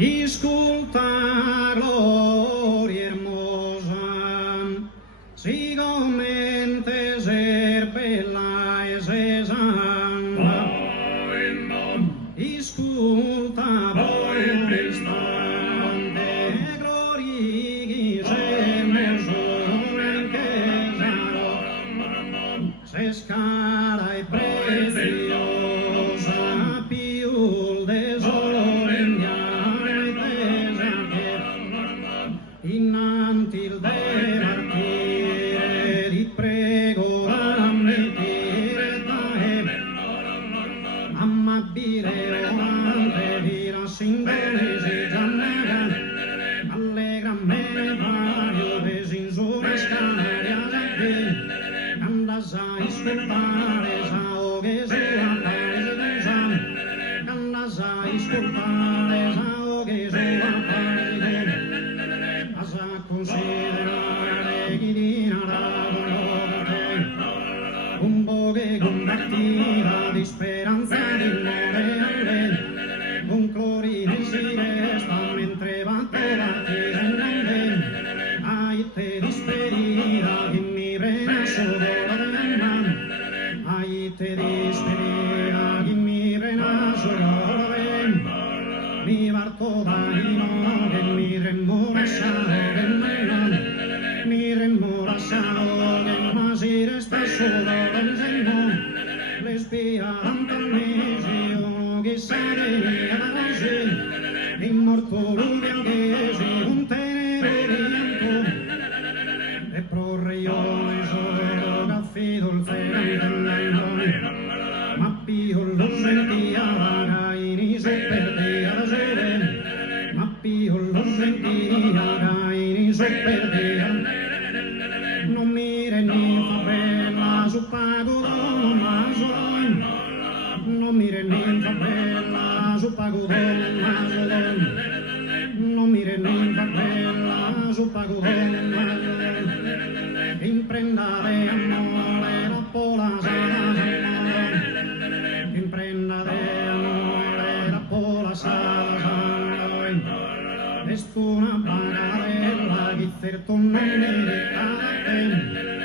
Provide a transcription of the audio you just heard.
Isculta gloria hermosa, sigomente ser bella e se santa. Isculta voi l'istante, glorighi se mesure che sarò, se scara e preziosa, più innanti il demartire ti prego ammettere te amabile onante di rassindolesi giannera allegra me vario desinsure scale alle candas a iscoltare sao che si appare candas a iscoltare sao che si appare considerare chi dinara un po' che combattiva di speranza di morire un clorine si resta mentre batte la tira ai te dispedita che mi prena solo ai te dispedita che mi prena solo mi varco d'animo che mi remora mi remora sao che ma si resta solo le spiante mesi o che sarei così immorto l'ubianchesi un tenere bianco e prorre io solo caffido il ferente ma pio lo sentia caini se perdea la sole ma pio lo sentia caini se perdea non mire ni fa bella su pago don masolon non mire ni fa bella su pago don masolon non mire ni fa bella su pago don masolon imprendare amore la pola sana imprendare amore la pola sana es una bagarella che certo non è